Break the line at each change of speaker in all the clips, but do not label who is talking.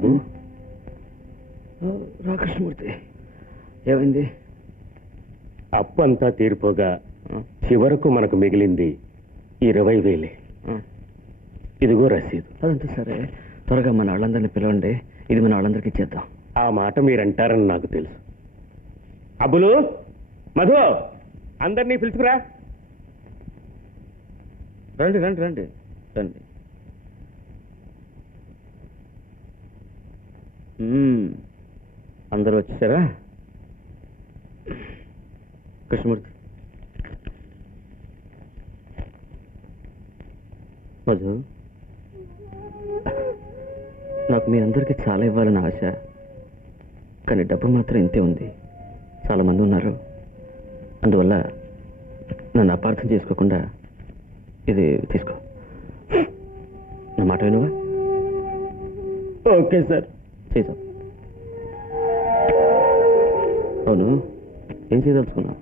బాబు.
రాకృష్ణమూర్తి ఏమైంది?
అప్పు అంతా తీరిపోగా చివరకు మనకు మిగిలింది ఇరవై వేలే. ఇదిగో రసీదు.
అదంతా సరే. త్వరగా మన వాళ్ళందరినీ పిలవండి. ఇది మన వాళ్ళందరికీ ఇచ్చేద్దాం.
ఆ మాట మీరంటారని నాకు తెలుసు. అబ్బులు మధు అందరినీ పిలుచుకురా.
రండి రండి రండి. రండి. అందరూ వచ్చేసారా? కృష్ణమూర్తి. మధు నాకు మీ అందరికీ చాలా ఇవ్వాలని ఆశ. కానీ డబ్బు మాత్రం ఇంతే ఉంది. చాలామంది ఉన్నారు. అందువల్ల నన్ను అపార్థం చేసుకోకుండా ఇది తీసుకో. నా మాట వినువా?
Okay sir.
చేసాం అవును? ఏం చేయదలుచుకున్నావు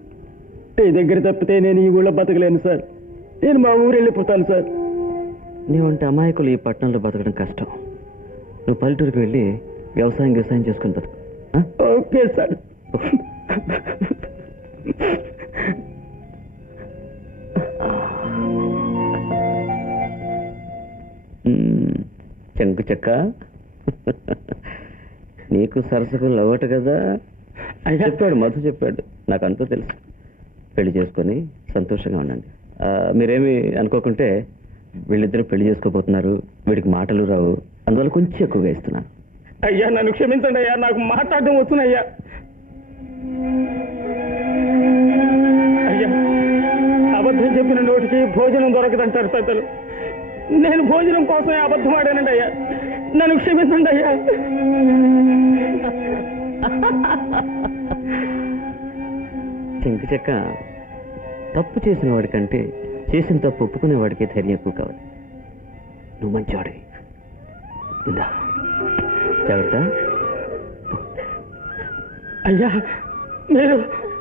నీ దగ్గర తప్పితే నేను ఈ ఊళ్ళో బతకలేను సార్. నేను మా ఊరు వెళ్ళిపోతాను సార్.
నీవంటే అమాయకులు ఈ పట్టణంలో బతకడం కష్టం. నువ్వు పల్లెటూరుకి వెళ్ళి వ్యవసాయం వ్యవసాయం చేసుకుని బతుకు?
Okay sir.
చెంకు చెక్క. నీకు సరసకు లవట కదా? చెప్పాడు మధు చెప్పాడు. నాకు అంతా తెలుసు. పెళ్ళి చేసుకొని సంతోషంగా ఉండండి. మీరేమి అనుకోకుంటే వీళ్ళిద్దరూ పెళ్ళి చేసుకోబోతున్నారు. వీడికి మాటలు రావు. అందువల్ల కొంచెం ఎక్కువగా ఇస్తున్నాను
అయ్యా నన్ను క్షమించండి అయ్యా. నాకు మాట్లాడడం వస్తున్నాయ్యా. అయ్యా అబద్ధం చెప్పిన నోటికి భోజనం దొరకదంటారు పెద్దలు. నేను భోజనం కోసమే అబద్ధం ఆడానండి అయ్యా. నన్ను క్షమించండి అయ్యా.
చెంకు చెక్క తప్పు చేసిన వాడికంటే చేసిన తప్పు ఒప్పుకునే వాడికి ధైర్యం ఎక్కువ కావాలి. నువ్వు మంచివాడివి ఇందా. జాగ్రత్త.
అయ్యా మీరు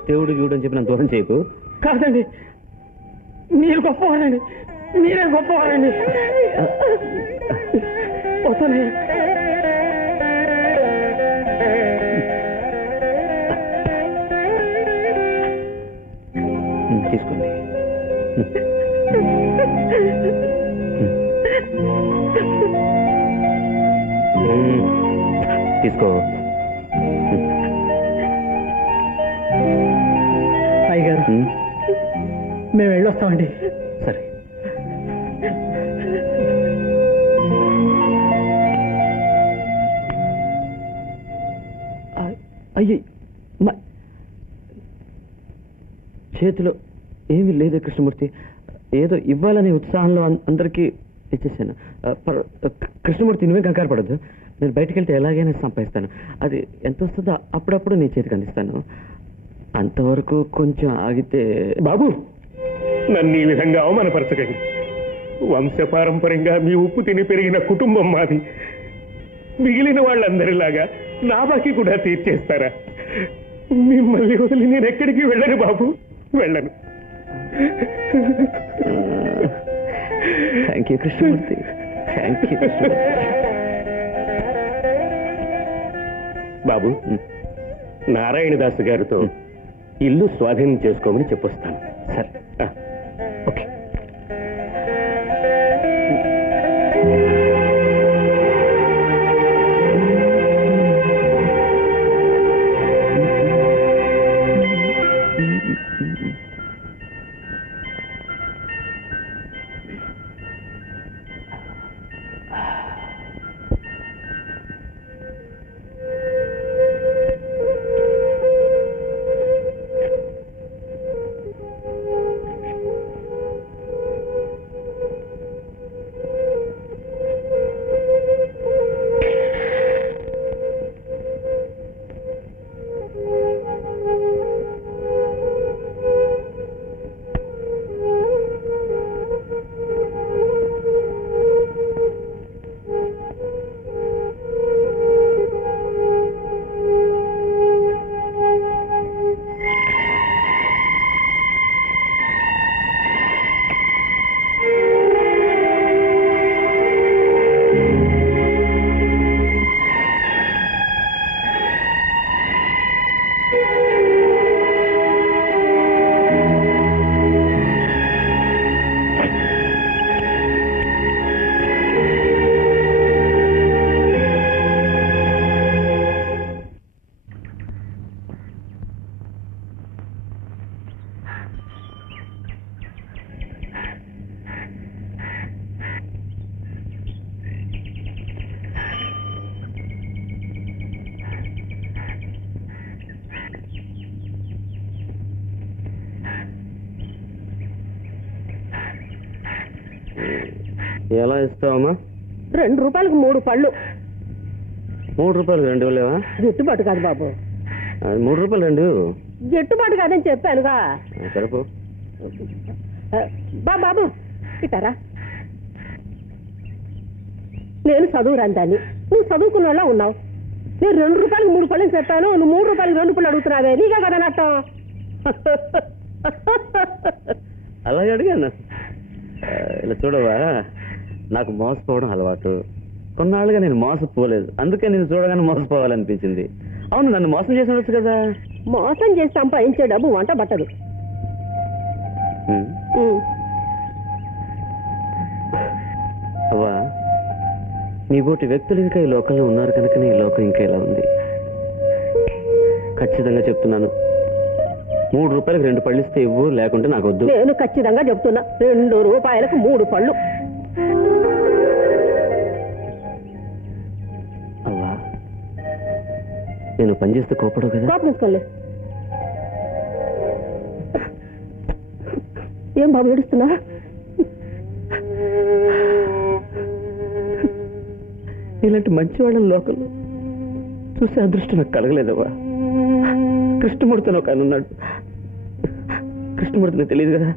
దేవుడు అని చెప్పి నన్ను దూరం చేయకు.
కాదండి. మీరు గొప్పవారండి. మీరే గొప్పవారండి. వస్తానయ్యా
తీసుకోండి. తీసుకో.
అయ్యగారు
ఉమ్,
మేము వెళ్ళొస్తామండి.
సరే. అయ్యి చేతిలో ఏమీ లేదు కృష్ణమూర్తి. ఏదో ఇవ్వాలనే ఉత్సాహంలో అం- అందరికీ ఇచ్చేసాను. పర్- కృష్ణమూర్తి నువ్వే కంగారు పడద్దు. నేను బయటకు వెళ్తే ఎలాగైనా సంపాదిస్తాను. అది ఎంత వస్తుందో అప్పుడప్పుడు నీ చేతికి అందిస్తాను. అంతవరకు కొంచెం ఆగితే
బాబు నన్ను ఈ విధంగా అవమానపరచకండి. వంశపారంపర్యంగా మీ ఉప్పు తిని పెరిగిన కుటుంబం మాది. మిగిలిన వాళ్ళందరిలాగా నా బాకీ కూడా తీర్చేస్తారా? మిమ్మల్ని వదిలి నేను ఎక్కడికి వెళ్ళను బాబు. వెళ్ళను.
Thank you Krishnamurthy thank you
బాబు నారాయణదాసు గారితో ఇల్లు స్వాధీనం చేసుకోమని చెప్పొస్తాను.
సరే ఎలా ఇస్తావమ్మా
రెండు రూపాయలకు మూడు పళ్ళు.
మూడు రూపాయలు రెండు ఇవ్వలేవా
గిట్టుబాటు కాదు బాబు.
మూడు రూపాయలు రెండు?
గిట్టుబాటు కాదని చెప్పానుగా.
సరిపో.
బా బాబు ఇటారా నేను చదువురాని దాన్ని. నువ్వు చదువుకున్న వాళ్ళ ఉన్నావు. నేను రెండు రూపాయలకు మూడు పళ్ళు చెప్పాను. నువ్వు మూడు రూపాయలకు రెండు పళ్ళు అడుగుతున్నావే. నీకే కదా నట్టం
అలాగే అడిగాను. ఇలా చూడవా? నాకు మోసపోవడం అలవాటు. కొన్నాళ్ళుగా నేను మోసపోలేదు. అందుకే నేను చూడగానే మోసపోవాలనిపించింది. అవును నన్ను మోసం చేసి ఉండొచ్చు కదా?
మోసం చేసి సంపాదించే డబ్బు వంట పట్టదు.
అవ్వా నీ బోటి వ్యక్తులు ఇంకా ఈ లోకంలో ఉన్నారు కనుక నీ లోకం ఇంకా ఇలా ఉంది. ఖచ్చితంగా చెప్తున్నాను. మూడు రూపాయలకు రెండు పళ్ళు ఇస్తే ఇవ్వు లేకుంటే నాకు వద్దు.
నేను ఖచ్చితంగా చెప్తున్నా. రెండు రూపాయలకు మూడు పళ్ళు.
అవ్వా నేను పని చేస్తే కోపడవు కదా?
ఏం బాబు ఏడుస్తున్నా?
ఇలాంటి మంచి వాళ్ళని లోకంలో చూసే అదృష్టం నాకు కలగలేదవ్వా. కృష్ణమూర్తి ఒక ఆయన ఉన్నాడు తెలియదు కదా.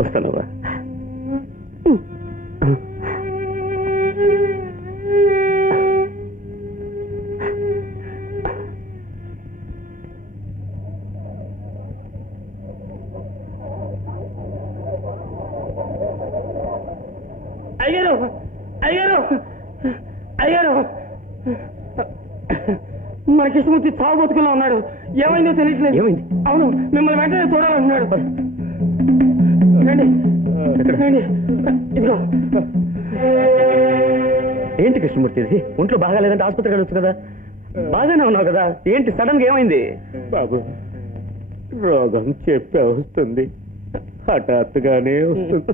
వస్తానవా
అయ్యారు అయ్యారు అయ్యారు మన కృష్ణమూర్తి చావు బతుకులో ఉన్నాడు. ఏమైందో తెలియట్లేదు.
ఏమైంది?
అవును మిమ్మల్ని వెంటనే చూడాలంటున్నాడు రండి. రండి. ఇదిగో.
ఏంటి కృష్ణమూర్తి ఇది? ఒంట్లో బాగా లేదంటే ఆసుపత్రికి వెళ్ళొచ్చు కదా బాగానే ఉన్నావు కదా? ఏంటి సడన్గా ఏమైంది?
బాబు రోగం చెప్పే వస్తుంది. హఠాత్తుగానే వస్తుంది.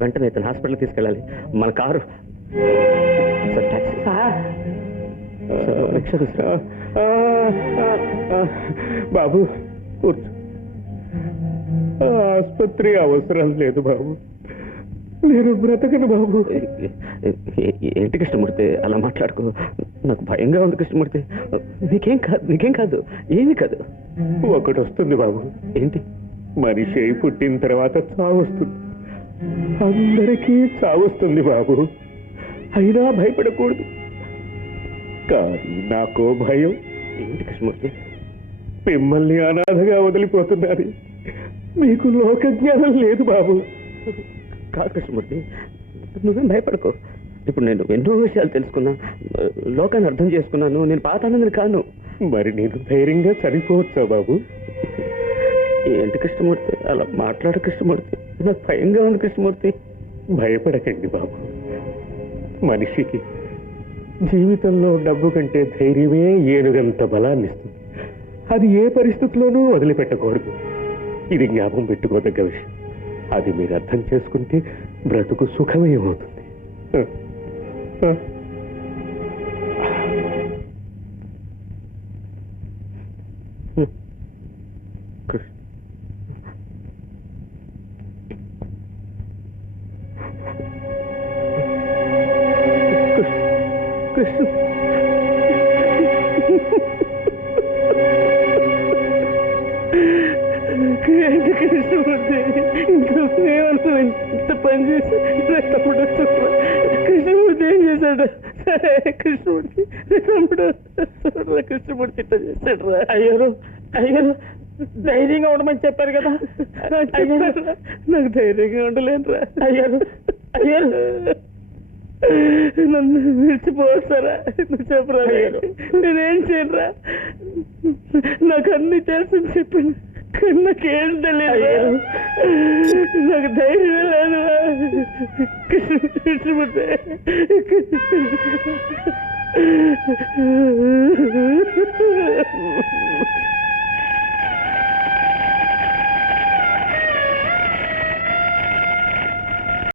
వెంటనే ఇతను హాస్పిటల్కి తీసుకెళ్ళాలి. మన car. Sir taxi.
Sir
sir. Rickshaw
బాబు కూర్చో. ఆసుపత్రి అవసరం లేదు బాబు. నేను బ్రతకను బాబు.
ఏంటి కృష్ణమూర్తి అలా మాట్లాడుకో. నాకు భయంగా ఉంది కృష్ణమూర్తి. నీకేం కాదు నీకేం కాదు ఏమీ కాదు.
ఒకటి వస్తుంది బాబు.
ఏంటి?
మనిషి అయి పుట్టిన తర్వాత చావు వస్తుంది. అందరికీ చావు వస్తుంది బాబు. అయినా భయపడకూడదు. కానీ నాకో భయం.
ఏంటి కృష్ణమూర్తి?
మిమ్మల్ని అనాథగా వదిలిపోతున్నది మీకు లోక జ్ఞానం లేదు బాబు.
కాదు కృష్ణమూర్తి నువ్వేం భయపడకో. ఇప్పుడు నేను ఎన్నో విషయాలు తెలుసుకున్నా లోకాన్ని అర్థం చేసుకున్నాను నేను పాతానందని కాను.
మరి నేను ధైర్యంగా చనిపోవచ్చా బాబు?
ఏంటి కృష్ణమూర్తి? అలా మాట్లాడు కృష్ణమూర్తి. నాకు భయంగా ఉంది కృష్ణమూర్తి.
భయపడకండి బాబు. మనిషికి జీవితంలో డబ్బు కంటే ధైర్యమే ఏనుగంత బలాన్ని ఇస్తుంది అది ఏ పరిస్థితిలోనూ వదిలిపెట్టకూడదు. ఇది జ్ఞాపం పెట్టుకోదగ్గ విషయం. అది మీరు అర్థం చేసుకుంటే బ్రతుకు సుఖమయమవుతుంది హ.
కృష్ణ
ఏంటి కృష్ణమూర్తి ఇంత ప్రేమను ఇంత పని చేసి తమ్ముడు కృష్ణమూర్తి ఏం చేశాడు సరే కృష్ణమూర్తి తమ్ముడు కృష్ణమూర్తి ఇట్లా చేశాడు రా
అయ్యారు అయ్యారు ధైర్యంగా ఉండమని చెప్పారు కదా
నాకు ధైర్యంగా ఉండలేనురా
అయ్యారు అయ్యారు
నన్ను విడిచిపోతారా నువ్వు చెప్పరా. నేనేం చేయరా నాకు అన్ని తెలుసని చెప్పాను కానీ నాకేం తెలియదు. నాకు ధైర్యం లేదు కృష్ణమూర్తి